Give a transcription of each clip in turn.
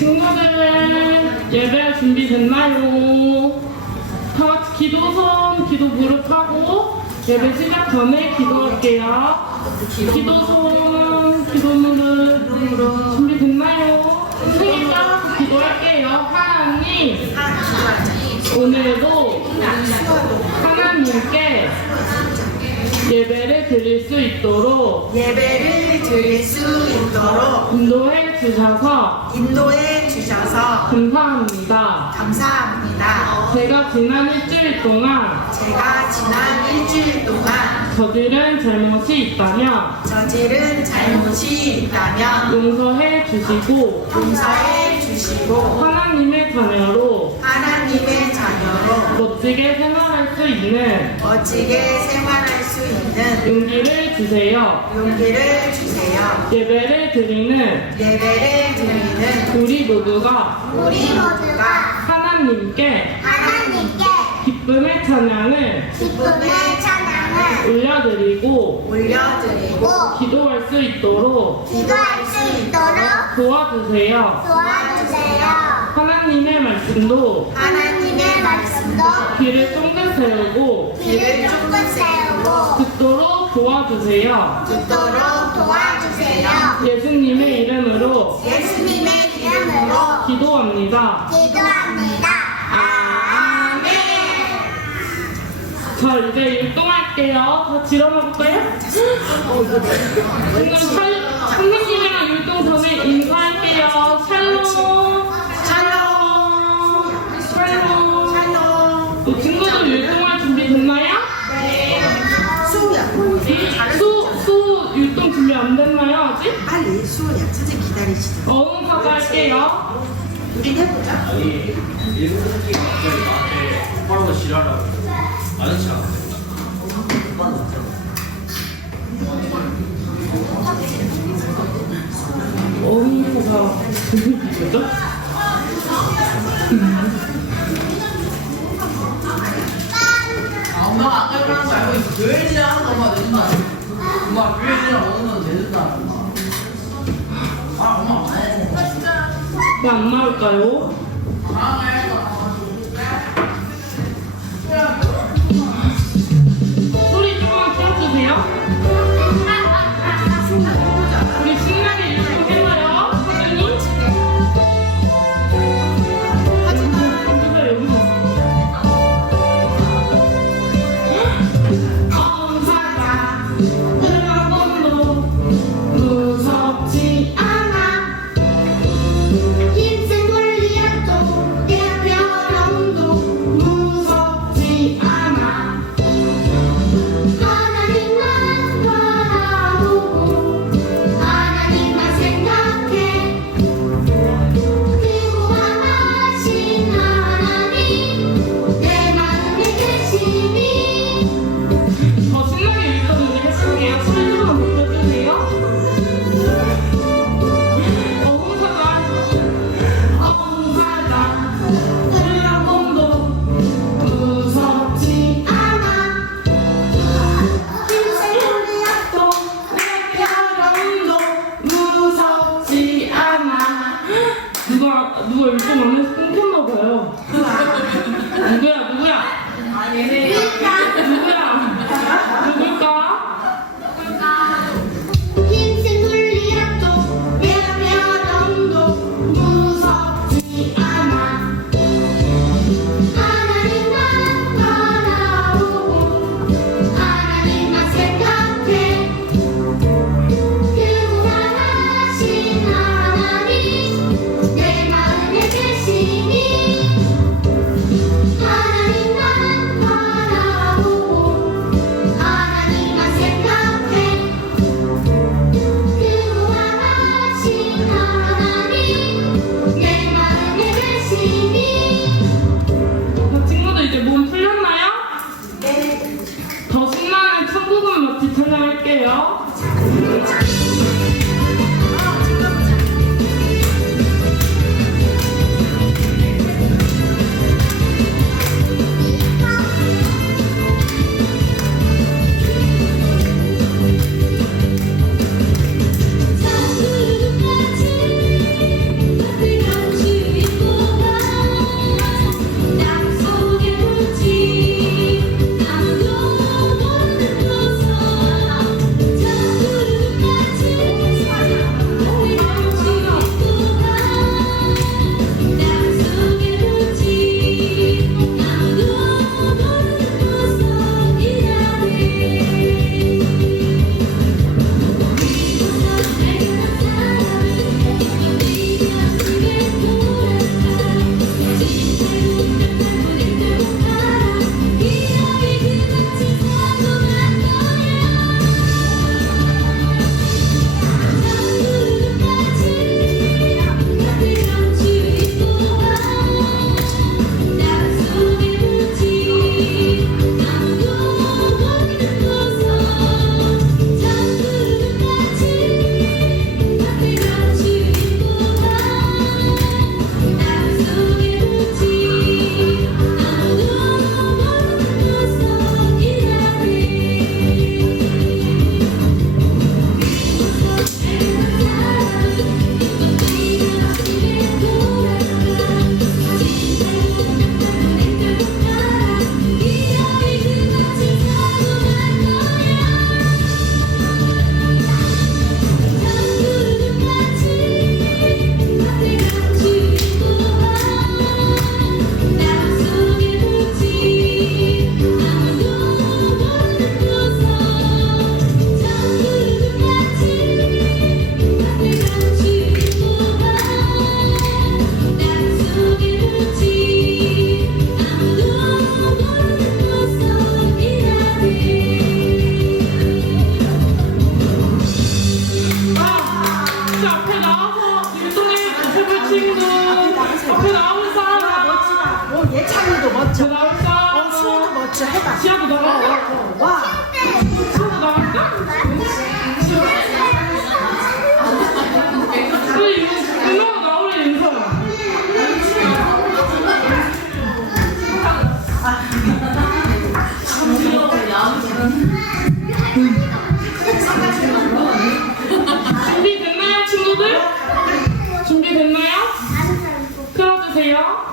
친구들 예배 준비됐나요? 다 같이 기도 무릎하고 예배 시작 전에 기도할게요. 기도 무릎 준비됐나요? 선생님과 기도할게요. 하나님, 오늘도 하나님께 예배를 드릴 수 있도록 인도해 주셔서 감사합니다. 제가 지난 일주일 동안 저지른 잘못이 있다면 용서해 주시고 하나님의 자녀로 멋지게 생활할 수 있는 용기를 주세요. 예배를 드리는 우리 모두가 하나님께 기쁨의 찬양을 올려드리고 기도할 수 있도록 도와주세요. 하나님의 말씀도 귀를 쫑긋 세우고 듣도록 도와주세요. 예수님의 이름으로 기도합니다. 아멘. 자, 이제 율동할게요. 같이 일어나볼까요? 선생님이랑 율동 전에 인사할게요. 샬롬. 친구들 율동할 준비 됐나요? 수 율동 준비 안 됐나요 아직? 빨리 수호야 선생님 기다리시죠. 어흥사자 할게요. 우린 해보자. 일본인이 갑자기 나한테 바로 지랄하고 아저씨 안 돼. 어흥사자 누구지 그죠? 엄마가 아까 그런 거 알고 있어. 교회이랑 하는 엄마 내준다. 엄마 교회이랑 오는 건 내준다. 엄마 안 해. 왜 안 나올까요? 소리 조금만 키워주세요. 우리 신나게 율동해봐요. 선생님. 여기서 여기서. 어흥사자 들어본도 무섭지 않아. 힘센 물리학도 지하도 나갈까? 와. 지하도 나갈까? 근데 이거 끝나고 나오래 인사야. 준비됐나요, 친구들? 준비됐나요? 틀어주세요.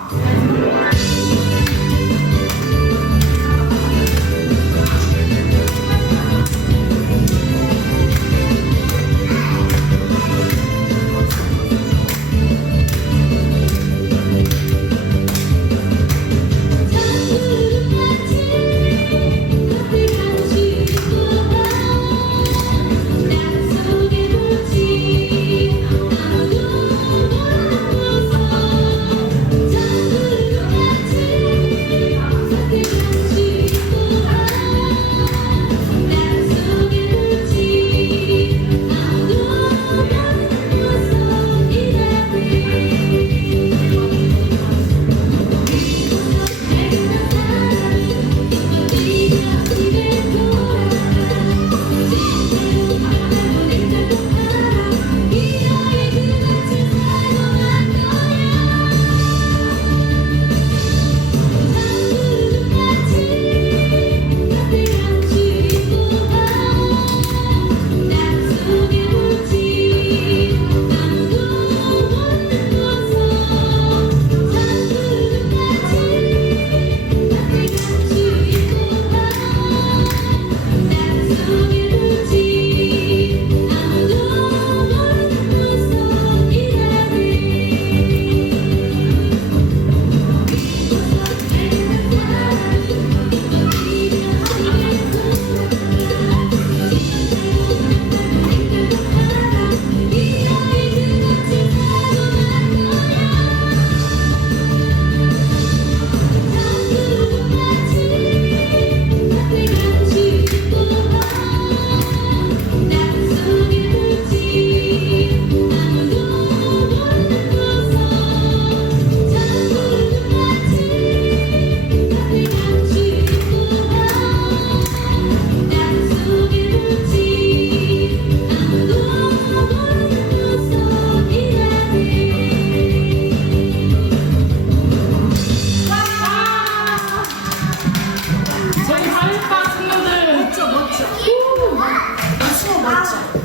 저희 잘했다, 친구들.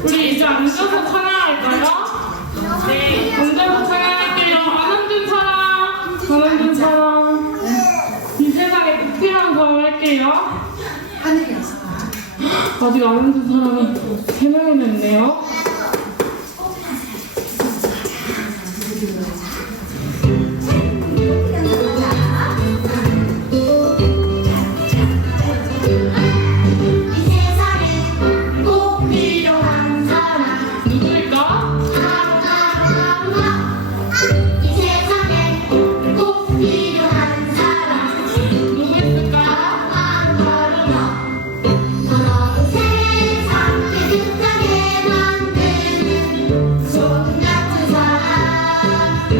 우리 이제 앉아서 찬양할까요? 네. 앉아서 찬양할게요. 안 앉은 사람, 안 앉은 사람. 이 세상에 꼭 필요한 사람 할게요. 하늘이었어. 아직 안 앉은 사람은 3명이나 있네요. 이 세상에 꼭 필요한 사람 누구일까? 이 세상에 꼭 필요한 사람 누구 있을까? 바로 세상 깨끗하게 만드는 손 같은 사람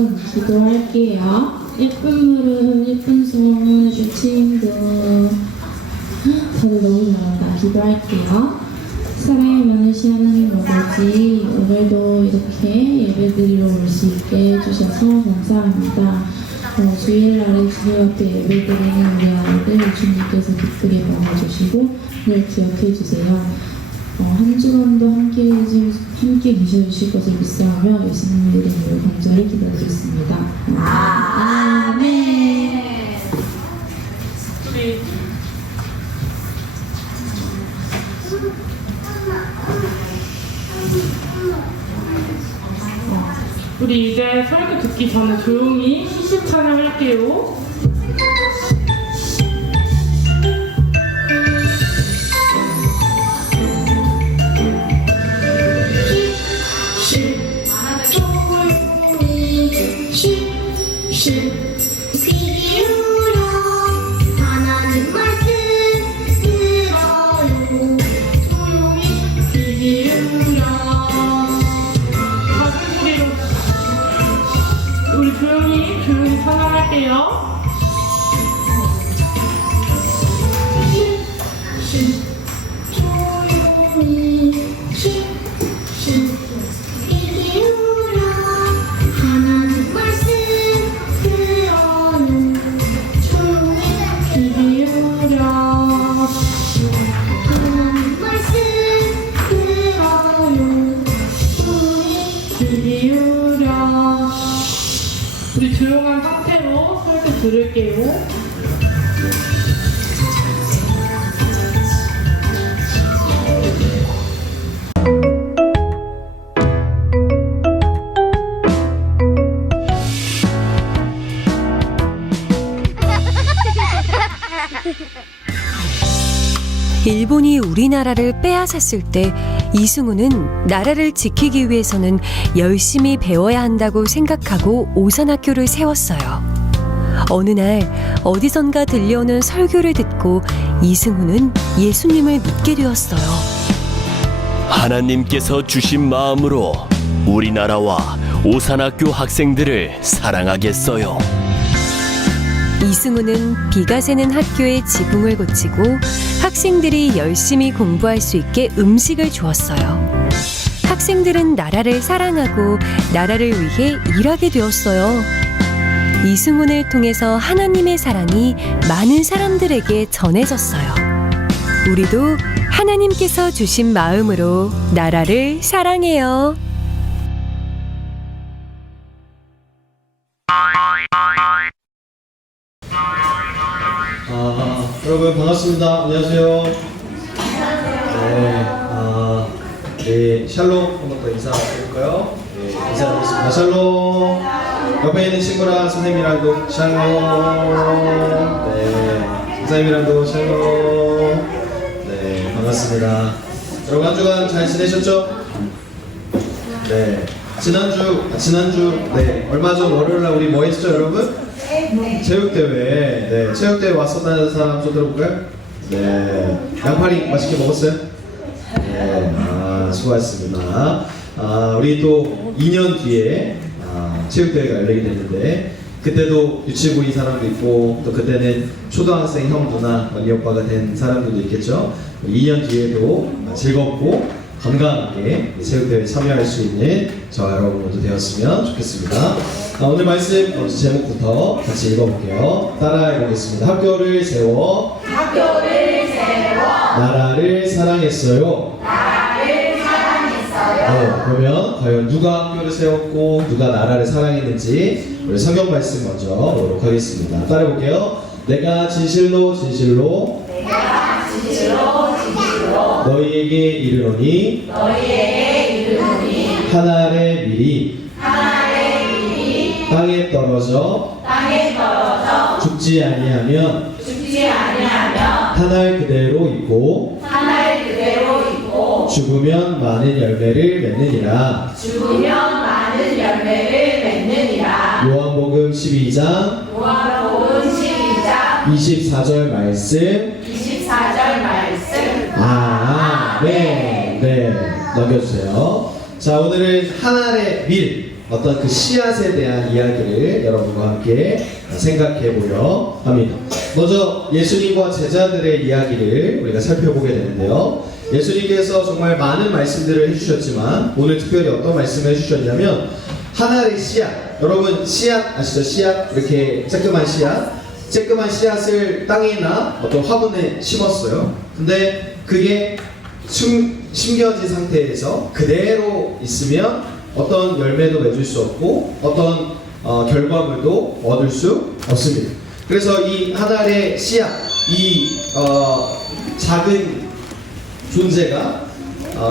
여러분 기도할게요. 예쁜 무릎, 예쁜 손, 주친구. 다들 너무 잘한다. 기도할게요. 사랑이 많으신 하나님 아버지, 오늘도 이렇게 예배드리러 올 수 있게 해주셔서 감사합니다. 주일날에 주님께 예배드리는 우리 아이들 주님께서 기쁘게 받아주시고 늘 기억해 주세요. 한 주간도 함께 계셔주실 것을 믿사하며 예수님 이름으로 간절히 기도드렸습니다. 아멘. 우리 이제 설교 듣기 전에 조용히 시시 찬양할게요. 비비우려 하나님 말씀 들어요. 조용히 비비우려. 같은 소리로 우리 조용히 찬양할게요. 비비우려 하나님 말씀 들어요. 조용히 비비우려 하나님 말씀 들어요. 조용히 비비우려. 우리 조용한 상태로 설교 들을게요. 일본이 우리나라를 빼앗았을 때 이승우는 나라를 지키기 위해서는 열심히 배워야 한다고 생각하고 오산학교를 세웠어요. 어느 날 어디선가 들려오는 설교를 듣고 이승우는 예수님을 믿게 되었어요. 하나님께서 주신 마음으로 우리나라와 오산학교 학생들을 사랑하겠어요. 이승우는 비가 새는 학교의 지붕을 고치고 학생들이 열심히 공부할 수 있게 음식을 주었어요. 학생들은 나라를 사랑하고 나라를 위해 일하게 되었어요. 이승훈을 통해서 하나님의 사랑이 많은 사람들에게 전해졌어요. 우리도 하나님께서 주신 마음으로 나라를 사랑해요. 여러분 반갑습니다. 안녕하세요. 네, 샬롬 한번 더 인사드릴까요? 네, 인사드리겠습니다. 샬롬. 옆에 있는 친구랑 선생님이랑도 샬롬. 네, 선생님이랑도 샬롬. 네, 반갑습니다. 여러분 한 주간 잘 지내셨죠? 네, 지난주 네, 얼마 전 월요일날 우리 뭐 했죠, 여러분? 체육대회. 네, 체육대회 왔었다는 사람 손 들어볼까요? 네, 양파리 맛있게 먹었어요? 네, 수고하셨습니다. 우리 또 2년 뒤에 체육대회가 열리게 됐는데 그때도 유치부인 사람도 있고 또 그때는 초등학생 형 누나 언니 오빠가 된 사람들도 있겠죠. 2년 뒤에도 즐겁고 건강하게 체육대회에 참여할 수 있는 저와 여러분 모두 되었으면 좋겠습니다. 오늘 말씀 먼저 제목부터 같이 읽어볼게요. 따라해 보겠습니다. 학교를 세워 나라를 사랑했어요. 그러면 과연 누가 학교를 세웠고 누가 나라를 사랑했는지 우리 성경 말씀 먼저 보도록 하겠습니다. 따라해 볼게요. 내가 진실로 너희에게 이르노니 하늘의 밀이 땅에 떨어져 죽지 아니하면 하늘 그대로 있고 죽으면 많은 열매를 맺느니라. 요한복음 12장 24절 말씀. 네, 넘겨주세요. 자, 오늘은 하늘의 밀, 어떤 그 씨앗에 대한 이야기를 여러분과 함께 생각해 보려 합니다. 먼저 예수님과 제자들의 이야기를 우리가 살펴보게 되는데요. 예수님께서 정말 많은 말씀들을 해주셨지만 오늘 특별히 어떤 말씀을 해주셨냐면 한 알의 씨앗, 여러분 씨앗 아시죠? 씨앗, 이렇게 쬐끄만 씨앗을 땅이나 어떤 화분에 심었어요. 근데 그게 심겨진 상태에서 그대로 있으면 어떤 열매도 맺을 수 없고 어떤 결과물도 얻을 수 없습니다. 그래서 이 한 알의 씨앗, 이 작은 존재가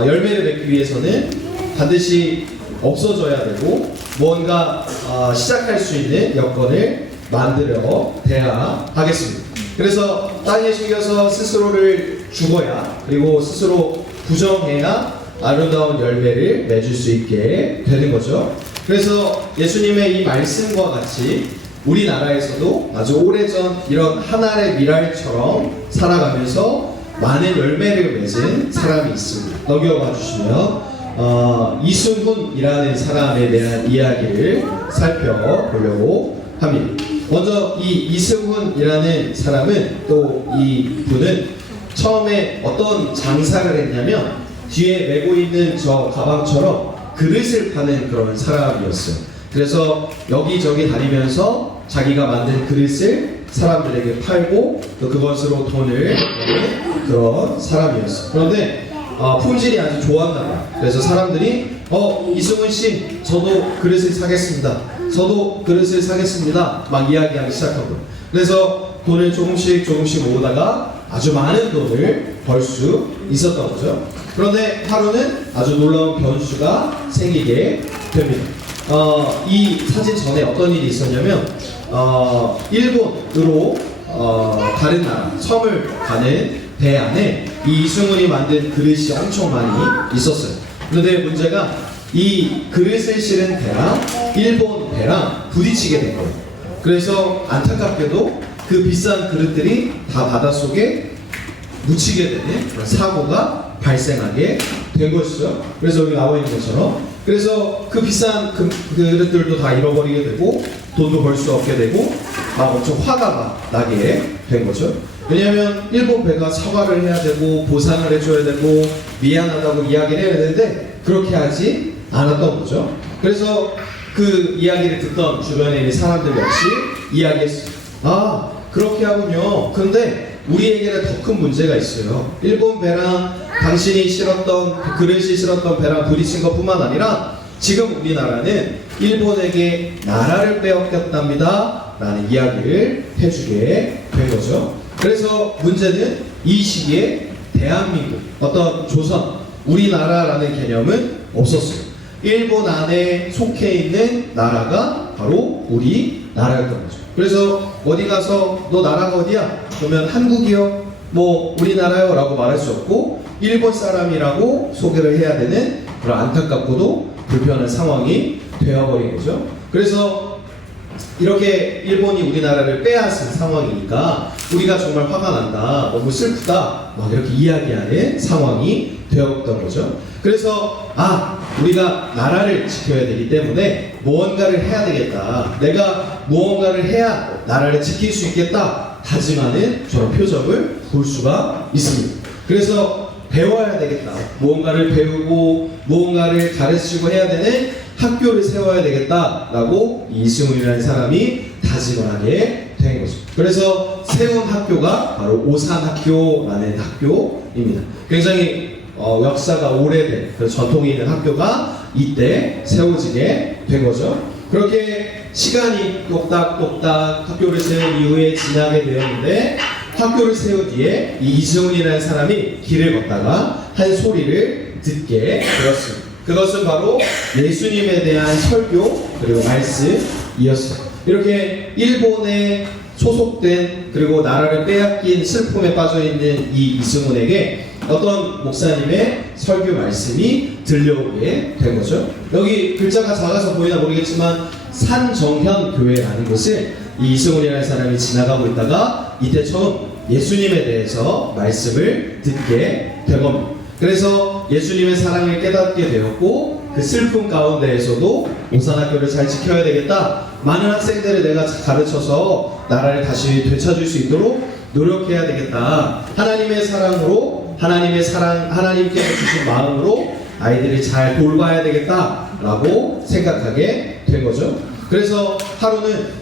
열매를 맺기 위해서는 반드시 없어져야 되고 뭔가 시작할 수 있는 여건을 만들어야 하겠습니다. 그래서 땅에 심겨서 스스로를 죽어야, 그리고 스스로 부정해야 아름다운 열매를 맺을 수 있게 되는 거죠. 그래서 예수님의 이 말씀과 같이 우리나라에서도 아주 오래전 이런 한 알의 밀알처럼 살아가면서 많은 열매를 맺은 사람이 있습니다. 넘겨봐 주시면 이승훈이라는 사람에 대한 이야기를 살펴보려고 합니다. 먼저 이 이승훈이라는 사람은, 또 이 분은 처음에 어떤 장사를 했냐면 뒤에 메고 있는 저 가방처럼 그릇을 파는 그런 사람이었어요. 그래서 여기저기 다니면서 자기가 만든 그릇을 사람들에게 팔고 또 그것으로 돈을 버는 그런 사람이었어요. 그런데 품질이 아주 좋았나 봐요. 그래서 사람들이 이승훈 씨, 저도 그릇을 사겠습니다. 저도 그릇을 사겠습니다. 막 이야기하기 시작한 거예요. 그래서 돈을 조금씩 모으다가 아주 많은 돈을 벌 수 있었던 거죠. 그런데 하루는 아주 놀라운 변수가 생기게 됩니다. 이 사진 전에 어떤 일이 있었냐면 일본으로 다른 나라 섬을 가는 배 안에 이 이승훈이 만든 그릇이 엄청 많이 있었어요. 그런데 문제가 이 그릇을 실은 배랑 일본 배랑 부딪히게 된 거예요. 그래서 안타깝게도 그 비싼 그릇들이 다 바닷속에 묻히게 되는 그런 사고가 발생하게 된 것이죠. 그래서 여기 나와 있는 것처럼, 그래서 그 비싼 그릇들도 다 잃어버리게 되고 돈도 벌 수 없게 되고 막 엄청 화가 나게 된 거죠. 왜냐하면 일본 배가 사과를 해야 되고 보상을 해줘야 되고 미안하다고 이야기를 해야 되는데 그렇게 하지 않았던 거죠. 그래서 그 이야기를 듣던 주변에 있는 사람들 역시 이야기했어요. 그렇게 하군요. 근데 우리에게는 더 큰 문제가 있어요. 일본 배랑 당신이 실었던 그릇이 실었던 배랑 부딪힌 것뿐만 아니라 지금 우리나라는 일본에게 나라를 빼앗겼답니다 라는 이야기를 해주게 된 거죠. 그래서 문제는 이 시기에 대한민국, 어떤 조선, 우리나라라는 개념은 없었어요. 일본 안에 속해 있는 나라가 바로 우리나라였던 거죠. 그래서 어디 가서 너 나라가 어디야? 그러면 한국이요? 뭐 우리나라요? 라고 말할 수 없고 일본 사람이라고 소개를 해야 되는 그런 안타깝고도 불편한 상황이 되어버린 거죠. 그래서 이렇게 일본이 우리나라를 빼앗은 상황이니까 우리가 정말 화가 난다, 너무 슬프다 막 이렇게 이야기하는 상황이 되었던 거죠. 그래서 우리가 나라를 지켜야 되기 때문에 무언가를 해야 되겠다, 내가 무언가를 해야 나라를 지킬 수 있겠다 다짐하는 저런 표정을 볼 수가 있습니다. 그래서 배워야 되겠다, 무언가를 배우고 무언가를 가르치고 해야 되는 학교를 세워야 되겠다라고 이승훈이라는 사람이 다짐을 하게 된 거죠. 그래서 세운 학교가 바로 오산학교라는 학교입니다. 굉장히 역사가 오래된 전통이 있는 학교가 이때 세워지게 된 거죠. 그렇게 시간이 똑딱똑딱 학교를 세운 이후에 지나게 되었는데 학교를 세운 뒤에 이 이승훈이라는 사람이 길을 걷다가 한 소리를 듣게 되었습니다. 그것은 바로 예수님에 대한 설교 그리고 말씀이었어요. 이렇게 일본에 소속된 그리고 나라를 빼앗긴 슬픔에 빠져있는 이 이승훈에게 어떤 목사님의 설교 말씀이 들려오게 된 거죠. 여기 글자가 작아서 보이나 모르겠지만 산정현 교회라는 곳을 이 이승훈이라는 사람이 지나가고 있다가 이때 처음 예수님에 대해서 말씀을 듣게 된 겁니다. 그래서 예수님의 사랑을 깨닫게 되었고 그 슬픔 가운데에서도 오산학교를 잘 지켜야 되겠다. 많은 학생들을 내가 가르쳐서 나라를 다시 되찾을 수 있도록 노력해야 되겠다. 하나님의 사랑으로 하나님께 주신 마음으로 아이들을 잘 돌봐야 되겠다라고 생각하게 된 거죠. 그래서 하루는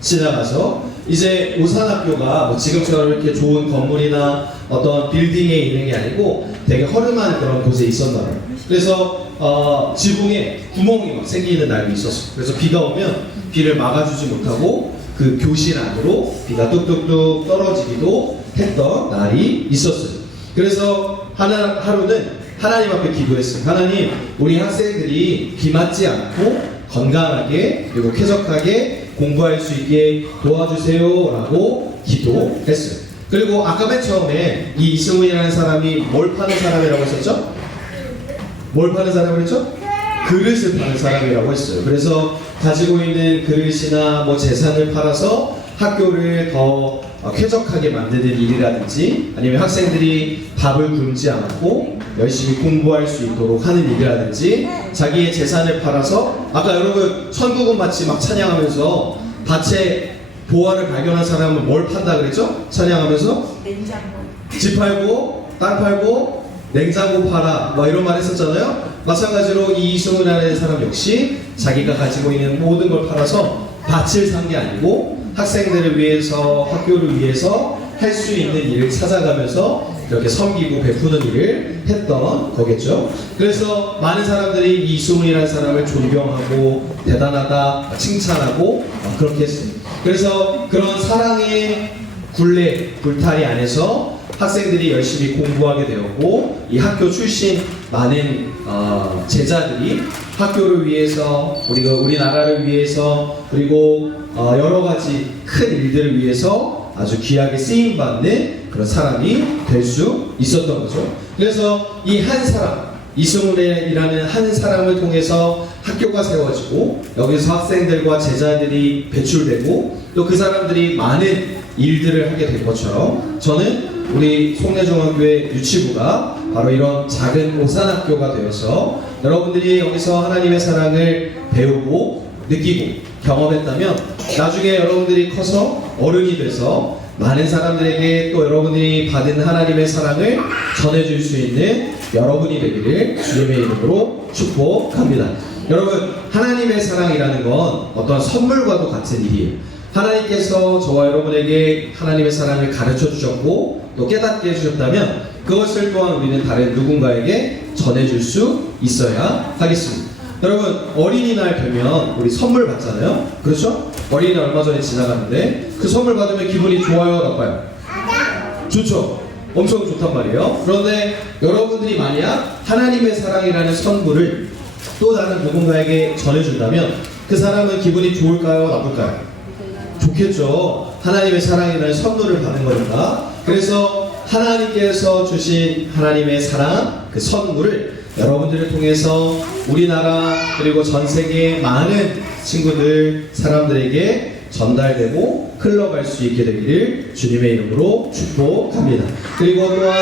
지나가서 이제 오산학교가 뭐 지금처럼 이렇게 좋은 건물이나 어떤 빌딩에 있는 게 아니고 되게 허름한 그런 곳에 있었나 봐요. 그래서 지붕에 구멍이 막 생기는 날이 있었어요. 그래서 비가 오면 비를 막아주지 못하고 그 교실 안으로 비가 뚝뚝뚝 떨어지기도 했던 날이 있었어요. 그래서 하루는 하나님 앞에 기도했어요. 하나님, 우리 학생들이 비 맞지 않고 건강하게 그리고 쾌적하게 공부할 수 있게 도와주세요 라고 기도했어요. 그리고 아까 맨 처음에 이 이승훈이라는 사람이 뭘 파는 사람이라고 했었죠? 뭘 파는 사람을 했죠? 그릇을 파는 사람이라고 했어요. 그래서 가지고 있는 그릇이나 뭐 재산을 팔아서 학교를 더 쾌적하게 만드는 일이라든지 아니면 학생들이 밥을 굶지 않고 열심히 공부할 수 있도록 하는 일이라든지 자기의 재산을 팔아서 아까 여러분 천국은 마치 막 찬양하면서 밭에 보화를 발견한 사람은 뭘 판다 그랬죠? 찬양하면서 집 팔고 땅 팔고 냉장고 팔아 뭐 이런 말 했었잖아요. 마찬가지로 이 이승훈이라는 사람 역시 자기가 가지고 있는 모든 걸 팔아서 밭을 산 게 아니고 학생들을 위해서 학교를 위해서 할 수 있는 일을 찾아가면서 이렇게 섬기고 베푸는 일을 했던 거겠죠. 그래서 많은 사람들이 이 이승훈이라는 사람을 존경하고 대단하다 칭찬하고 그렇게 했어요. 그래서 그런 사랑의 굴레 불타리 안에서 학생들이 열심히 공부하게 되었고 이 학교 출신 많은 제자들이 학교를 위해서 우리나라를 위해서 그리고 여러 가지 큰 일들을 위해서 아주 귀하게 쓰임받는 그런 사람이 될 수 있었던 거죠. 그래서 이 한 사람 이승훈이라는 한 사람을 통해서 학교가 세워지고 여기서 학생들과 제자들이 배출되고 또 그 사람들이 많은 일들을 하게 된 것처럼 저는 우리 송내중학교의 유치부가 바로 이런 작은 오산학교가 되어서 여러분들이 여기서 하나님의 사랑을 배우고 느끼고 경험했다면 나중에 여러분들이 커서 어른이 돼서 많은 사람들에게 또 여러분들이 받은 하나님의 사랑을 전해줄 수 있는 여러분이 되기를 주님의 이름으로 축복합니다. 여러분, 하나님의 사랑이라는 건 어떤 선물과도 같은 일이에요. 하나님께서 저와 여러분에게 하나님의 사랑을 가르쳐 주셨고 또 깨닫게 해주셨다면 그것을 또한 우리는 다른 누군가에게 전해줄 수 있어야 하겠습니다. 여러분, 어린이날 되면 우리 선물 받잖아요. 그렇죠? 어린이날 얼마 전에 지나갔는데 그 선물 받으면 기분이 좋아요, 나빠요? 좋죠? 엄청 좋단 말이에요. 그런데 여러분들이 만약 하나님의 사랑이라는 선물을 또 다른 누군가에게 전해준다면 그 사람은 기분이 좋을까요, 나쁠까요? 좋겠죠. 하나님의 사랑이라는 선물을 받는 거니까. 그래서 하나님께서 주신 하나님의 사랑, 그 선물을 여러분들을 통해서 우리나라 그리고 전 세계 많은 친구들, 사람들에게 전달되고 흘러갈 수 있게 되기를 주님의 이름으로 축복합니다. 그리고 또한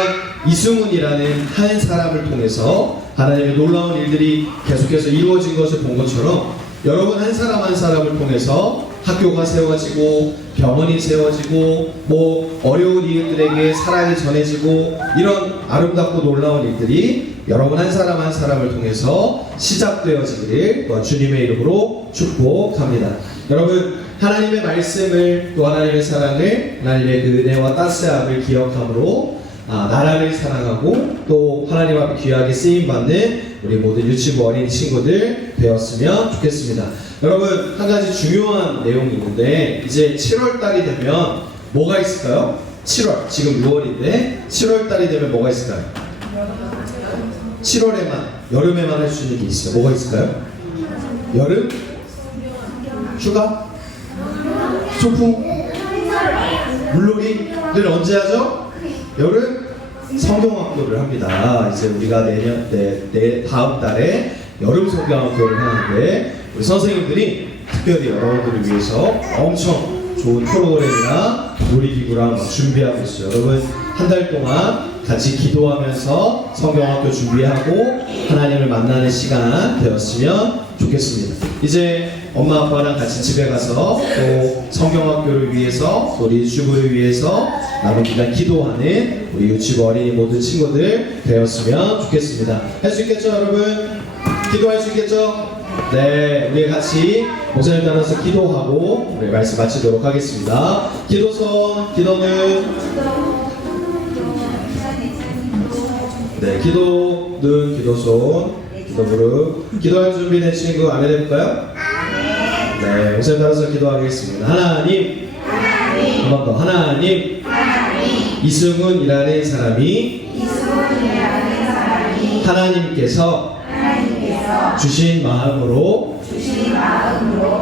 이승훈이라는 한 사람을 통해서 하나님의 놀라운 일들이 계속해서 이루어진 것을 본 것처럼 여러분 한 사람 한 사람을 통해서 학교가 세워지고 병원이 세워지고 뭐 어려운 이웃들에게 사랑이 전해지고 이런 아름답고 놀라운 일들이 여러분 한 사람 한 사람을 통해서 시작되어지기를 또한 주님의 이름으로 축복합니다. 여러분, 하나님의 말씀을 또 하나님의 사랑을 하나님의 그 은혜와 따스함을 기억함으로 나라를 사랑하고 또 하나님 앞에 귀하게 쓰임받는 우리 모든 유치부 어린 친구들 되었으면 좋겠습니다. 여러분, 한 가지 중요한 내용이 있는데 이제 7월달이 되면 뭐가 있을까요? 7월, 지금 6월인데 7월달이 되면 뭐가 있을까요? 7월에만, 여름에만 할 수 있는 게 있어요. 뭐가 있을까요? 여름? 휴가? 소풍? 물놀이를 언제 하죠? 여름 성경학교를 합니다. 이제 우리가 다음 달에 여름 성경학교를 하는데 우리 선생님들이 특별히 여러분들을 위해서 엄청 좋은 프로그램이나 놀이기구랑 준비하고 있어요. 여러분, 한 달 동안 같이 기도하면서 성경학교 준비하고 하나님을 만나는 시간 되었으면 좋겠습니다. 이제 엄마 아빠랑 같이 집에 가서 또 성경학교를 위해서 또 우리 유치부를 위해서 남은 기간 기도하는 우리 유치부 어린이 모든 친구들 되었으면 좋겠습니다. 할 수 있겠죠 여러분? 기도할 수 있겠죠? 네, 우리 같이 목사님 따라서 기도하고 우리 말씀 마치도록 하겠습니다. 기도선, 기도는 네, 기도는 기도손, 기도 무릎. 기도할 준비된 친구 아멘 해볼까요? 네, 목사님 따라서 기도하겠습니다. 하나님, 한 번 더. 하나님, 이승훈이라는 사람이 하나님께서 주신 마음으로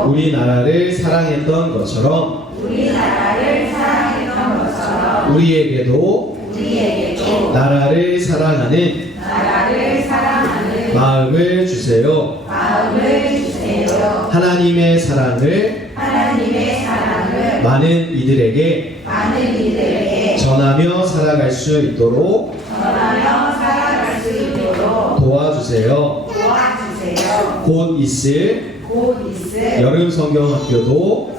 우리나라를 사랑했던 것처럼 우리에게도 나라를 사랑하는 마음을 주세요. 하나님의 사랑을 많은 이들에게 전하며 살아갈 수 있도록 도와주세요. 곧 있을 여름 성경학교도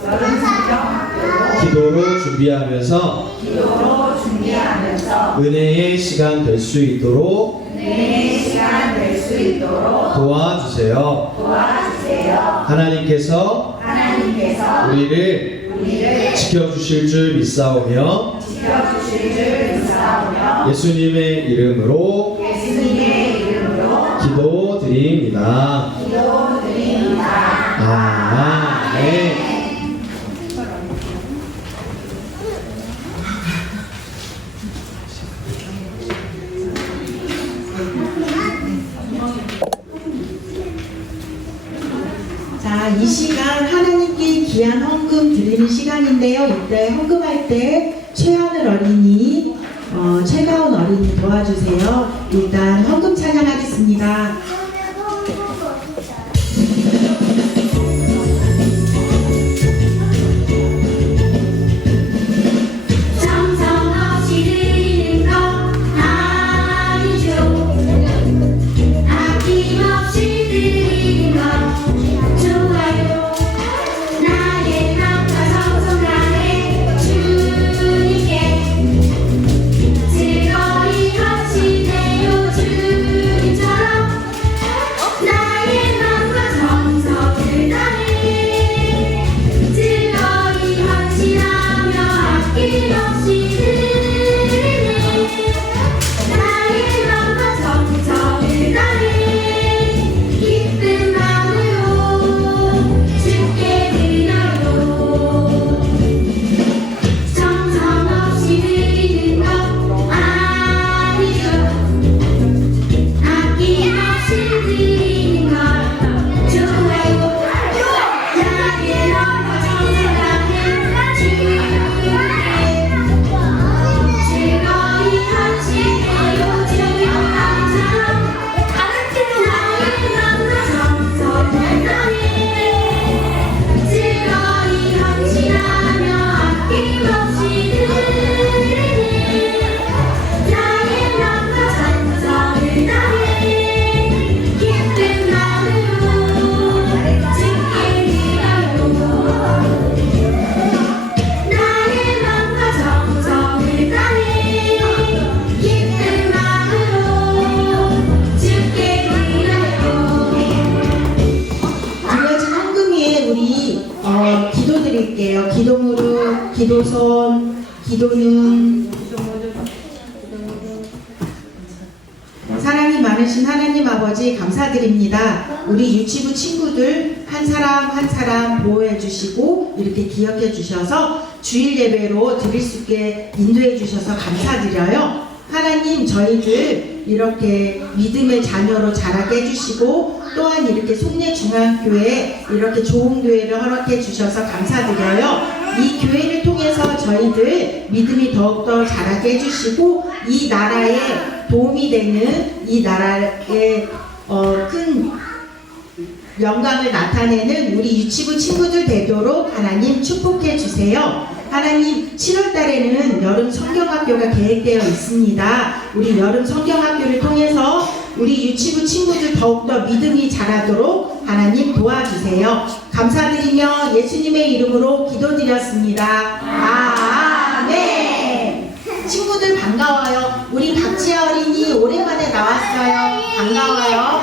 기도로 준비하면서 은혜의 시간 될 수 있도록 도와주세요. 하나님께서 우리를 지켜주실 줄 믿사오며 예수님의 이름으로 기도드립니다. 아멘. 자, 이 시간 하나님께 귀한 헌금 드리는 시간인데요. 이때 헌금할 때 최하늘 어린이, 최가온 어린이 도와주세요. 일단 헌금 찬양하겠습니다. 정성없이 드리는 것 아니죠. 아낌없이 드리는 것 좋아요. 나의 마음과 정성 다해 주님께 즐거이 헌신해요. 주님처럼 나의 마음과 정성을 다해 즐거이 헌신하며 아낌없이 드리네. 나의 마음과 정성을 다해 기쁜 마음으로 주께 드려요. 정성없이 드리는 것 아니죠. 아낌없이 드리는 것 좋아요. 나의 마음과 정성 다해 주님께 즐거이 헌신해요. 주님처럼 나의 마음과 정성을 다해 즐거이 헌신하며 아낌없이 드리네. 나의 마음과 정성을 다해 기쁜 마음으로 주께 드려요. 나의 마음과 정성을 다해 기쁜 마음으로 주께 드려요. 드려진 헌금 위에 우리 기도 드릴게요. 기도 무릎, 기도손, 기도는 사랑이 많으신 하나님 아버지 감사드립니다. 우리 유치부 친구들 한 사람 한 사람 보호해 주시고 이렇게 기억해 주셔서 주일 예배로 드릴 수 있게 인도해 주셔서 감사드려요. 하나님 저희들 이렇게 믿음의 자녀로 자라게 해주시고 또한 이렇게 송내중앙교회 이렇게 좋은 교회를 허락해 주셔서 감사드려요. 이 교회를 통해서 저희들 믿음이 더욱더 자라게 해주시고 이 나라에 도움이 되는 이 나라의 큰 영광을 나타내는 우리 유치부 친구들 되도록 하나님 축복해 주세요. 하나님 7월 달에는 여름 성경학교가 계획되어 있습니다. 우리 여름 성경학교를 통해서 우리 유치부 친구들 더욱더 믿음이 자라도록 하나님 도와주세요. 감사드리며 예수님의 이름으로 기도드렸습니다. 아멘. 친구들 반가워요. 우리 박지아 어린이 오랜만에 나왔어요. 반가워요.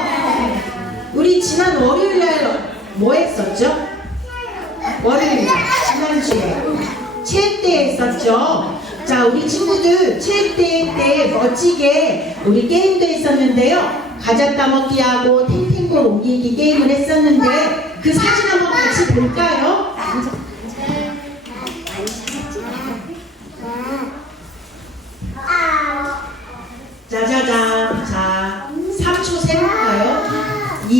우리 지난 월요일날 뭐 했었죠? 월요일 지난주에 체육대회 했었죠. 자, 우리 친구들 체육대회 때 멋지게 우리 게임도 했었는데요. 과자 따먹기 하고 탱탱볼 옮기기 게임을 했었는데 그 사진 한번 같이 볼까요? 짜자잔. 자, 3초 세볼까요? 1,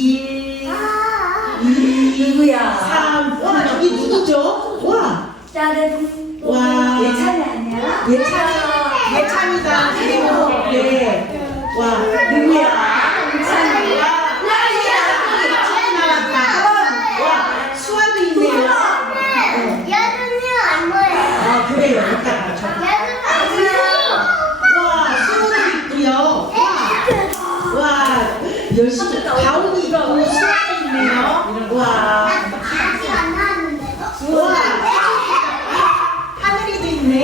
2, 누구야? 3. 와, 저기 누구죠? 와, 나는 와. 예찬이 아니야? 예찬이다. 그리고, 네. 와, 누구야? 예찬이. 예찬이 나왔다. 와, 수아도 있네요. 아, 그래요. 이따가 저. 와, 수아도 있고요. 와, 열심히 가운이 있고 수아도 있네요. 와, 우와. 하늘이도 있네.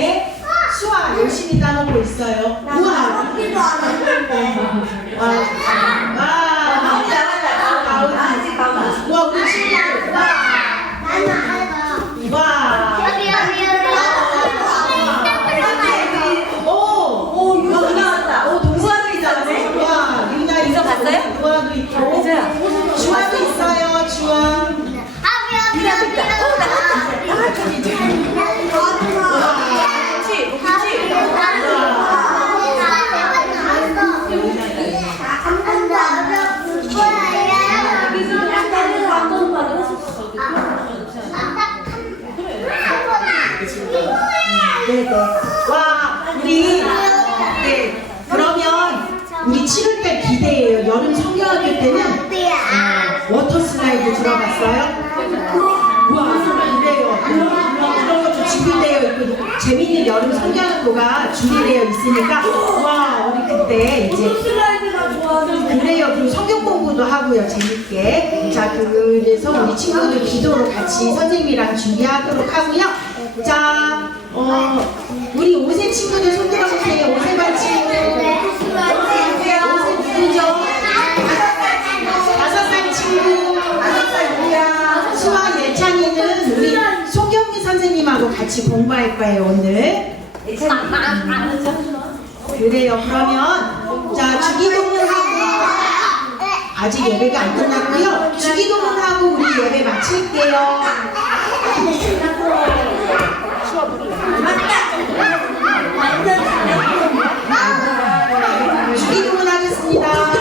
수아 열심히 따먹고 있어요. 우와. 와, 와, 우리 친구들. 와. 오, 유나 나왔다. 오, 동수아도 있잖아. 와, 유나 이거 봤어요? 주아도 있고. 주아도 있어요. 주아. 네. 와, 우리 네. 그러면 우리 7월달 기대해요. 여름 성경학교 때는 워터 슬라이드 들어봤어요? 와, 그래요. 그런 것도 준비되어 있고 재밌는 여름 성경학교가 준비되어 있으니까 와, 우리 그때 이제 그래요. 그리고 성경 공부도 하고요. 재밌게. 자, 그래서 우리 친구들 기도로 같이 선생님이랑 준비하도록 하고요. 자, 우리 5세 친구들 손 들어주세요. 5세반 친구. 5세 누구죠? 5살 친구. 5살 누구야? 수아 예찬이는 우리 송경미 선생님하고 같이 공부할 거예요, 오늘. 그래요. 그러면 자, 주기도문하고 아직 예배가 안 끝났고요. 주기도문하고 우리 예배 마칠게요. 주기도문 하겠습니다.